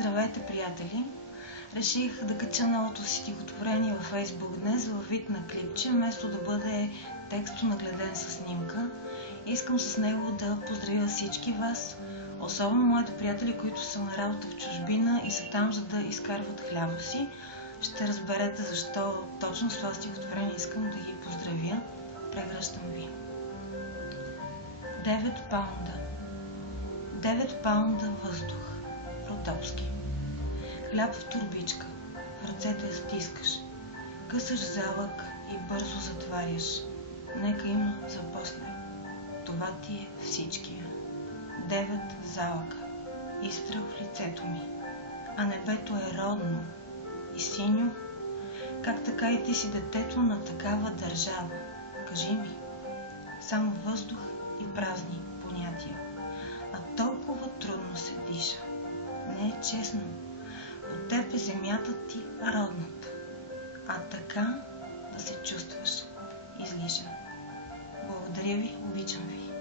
Здравейте, приятели! Реших да кача новото си стихотворение във Фейсбук днес във вид на клипче, вместо да бъде тексто нагледен със снимка. Искам с него да поздравя всички вас, особено моите приятели, които са на работа в чужбина и са там, за да изкарват хляба си. Ще разберете защо точно с това стихотворение искам да ги поздравя. Прегръщам ви. 9 паунда. 9 паунда въздух. Родопски. Хляб в турбичка, в ръцете я стискаш, късаш залък и бързо затваряш. Нека има за после. Това ти е всичкия. 9 залъка, изстрел в лицето ми, а небето е родно и синьо. Как така и ти си детето на такава държава? Кажи ми. Само въздух и празни понятия. А толкова трудно се диша. Не е честно. От теб е земята ти родната, а така да се чувстваш излишен. Благодаря ви, обичам ви.